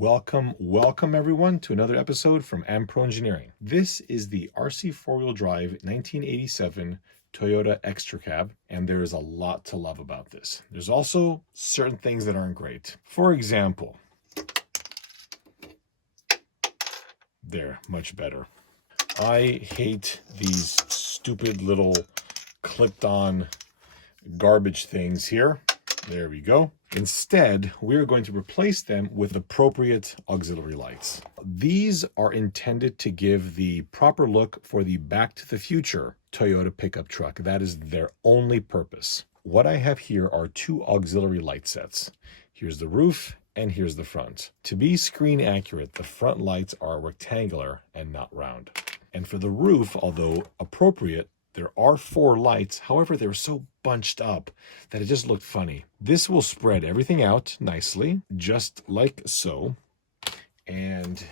Welcome everyone to another episode from Pro Engineering. This is the RC four-wheel drive 1987 Toyota XTraCab, and there is a lot to love about this. There's also certain things that aren't great. For example, there, much better. I hate these stupid little clipped-on garbage things here. There we go. Instead, we're going to replace them with appropriate auxiliary lights. These are intended to give the proper look for the Back to the Future Toyota pickup truck. That is their only purpose. What I have here are two auxiliary light sets. Here's the roof and here's the front. To be screen accurate, the front lights are rectangular and not round. And for the roof, although appropriate, there are 4 lights. However, they're so bunched up that it just looked funny. This will spread everything out nicely, just like so. And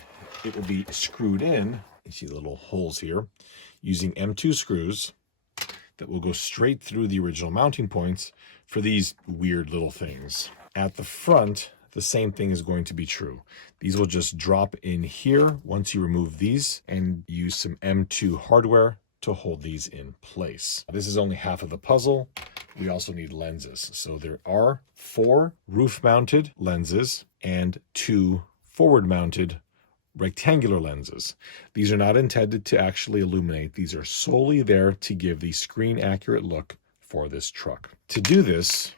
it will be screwed in. You see the little holes here, using M2 screws that will go straight through the original mounting points for these weird little things. At the front, the same thing is going to be true. These will just drop in here once you remove these and use some M2 hardware to hold these in place. This is only half of the puzzle. We also need lenses. So there are 4 roof-mounted lenses and 2 forward-mounted rectangular lenses. These are not intended to actually illuminate. These are solely there to give the screen-accurate look for this truck. To do this,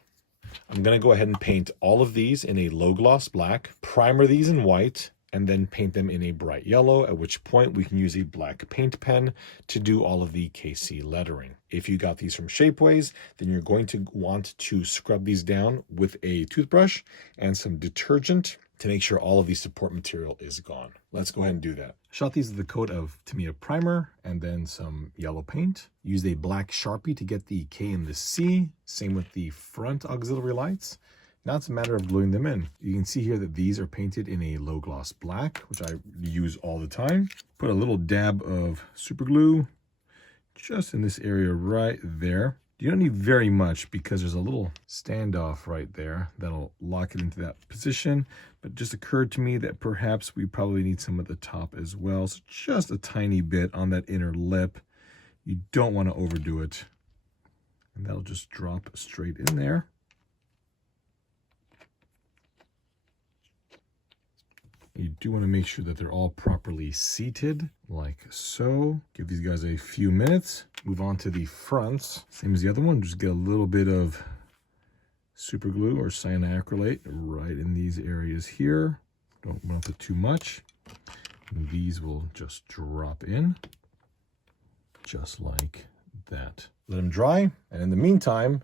I'm going to go ahead and paint all of these in a low-gloss black, primer these in white, and then paint them in a bright yellow, at which point we can use a black paint pen to do all of the KC lettering. If you got these from Shapeways, then you're going to want to scrub these down with a toothbrush and some detergent to make sure all of the support material is gone. Let's go ahead and do that. Shot these with a coat of Tamiya primer and then some yellow paint. Used a black Sharpie to get the K and the C. Same with the front auxiliary lights. Now it's a matter of gluing them in. You can see here that these are painted in a low gloss black, which I use all the time. Put a little dab of super glue just in this area right there. You don't need very much because there's a little standoff right there that'll lock it into that position. But it just occurred to me that perhaps we probably need some at the top as well. So just a tiny bit on that inner lip. You don't want to overdo it. And that'll just drop straight in there. You do want to make sure that they're all properly seated, like so. Give these guys a few minutes. Move on to the fronts. Same as the other one, just get a little bit of super glue or cyanoacrylate right in these areas here. Don't want it too much. And these will just drop in, just like that. Let them dry, and in the meantime,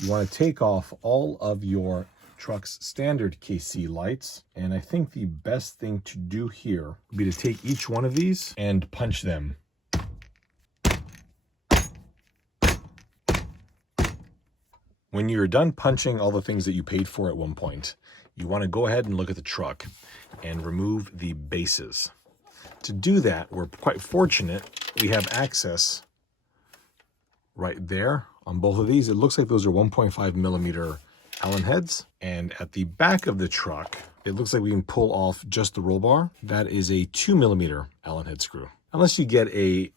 you want to take off all of your truck's standard KC lights, and I think the best thing to do here would be to take each one of these and punch them. When you're done punching all the things that you paid for at one point, you want to go ahead and look at the truck and remove the bases. To do that, we're quite fortunate we have access right there on both of these. It looks like those are 1.5 millimeter Allen heads, and at the back of the truck, it looks like we can pull off just the roll bar. That is a 2 millimeter Allen head screw. Unless you get a, you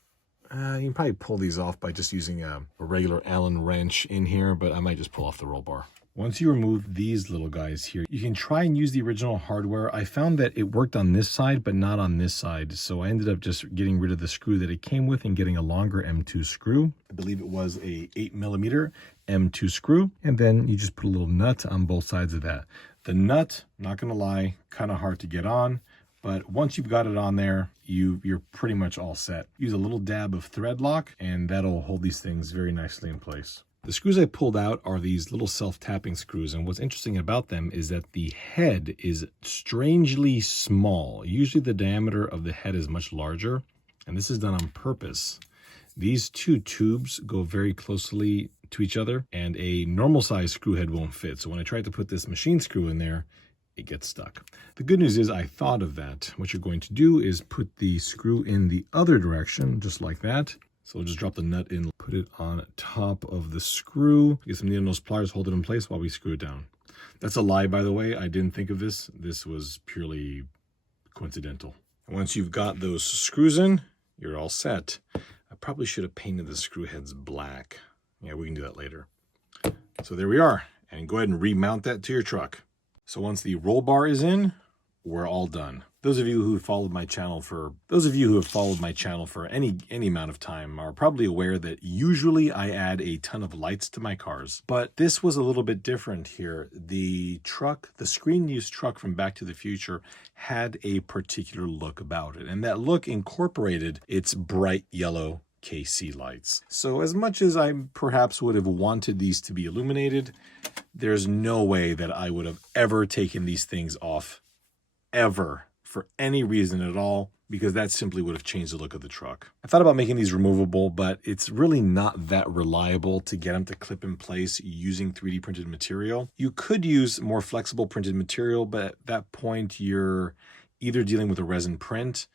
can probably pull these off by just using a regular Allen wrench in here, but I might just pull off the roll bar. Once you remove these little guys here, you can try and use the original hardware. I found that it worked on this side, but not on this side. So I ended up just getting rid of the screw that it came with and getting a longer M2 screw. I believe it was a 8 millimeter M2 screw. And then you just put a little nut on both sides of that. The nut, not gonna lie, kind of hard to get on, but once you've got it on there, you're pretty much all set. Use a little dab of thread lock and that'll hold these things very nicely in place. The screws I pulled out are these little self-tapping screws, and what's interesting about them is that the head is strangely small. Usually the diameter of the head is much larger, and this is done on purpose. These two tubes go very closely to each other, and a normal size screw head won't fit. So when I tried to put this machine screw in there, it gets stuck. The good news is I thought of that. What you're going to do is put the screw in the other direction, just like that. So we'll just drop the nut in, put it on top of the screw, get some needle nose pliers, hold it in place while we screw it down. That's a lie, by the way. I didn't think of this. This was purely coincidental. Once you've got those screws in, you're all set. I probably should have painted the screw heads black. Yeah, we can do that later. So there we are. And go ahead and remount that to your truck. So once the roll bar is in, we're all done. Those of you who have followed my channel for any amount of time are probably aware that usually I add a ton of lights to my cars, but this was a little bit different here. The screen used truck from Back to the Future had a particular look about it, and that look incorporated its bright yellow KC lights. So as much as I perhaps would have wanted these to be illuminated, there's no way that I would have ever taken these things off ever for any reason at all, because that simply would have changed the look of the truck. I thought about making these removable, but it's really not that reliable to get them to clip in place using 3D printed material. You could use more flexible printed material, but at that point you're either dealing with a resin print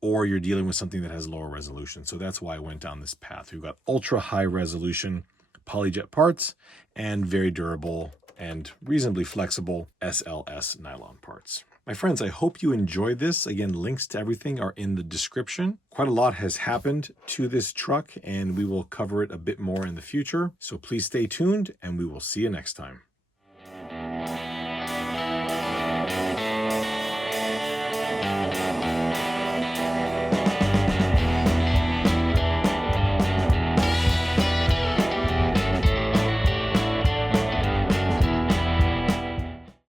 or you're dealing with something that has lower resolution. So that's why I went down this path. We've got ultra high resolution polyjet parts and very durable and reasonably flexible SLS nylon parts. My friends, I hope you enjoyed this. Again, links to everything are in the description. Quite a lot has happened to this truck, and we will cover it a bit more in the future. So please stay tuned, and we will see you next time.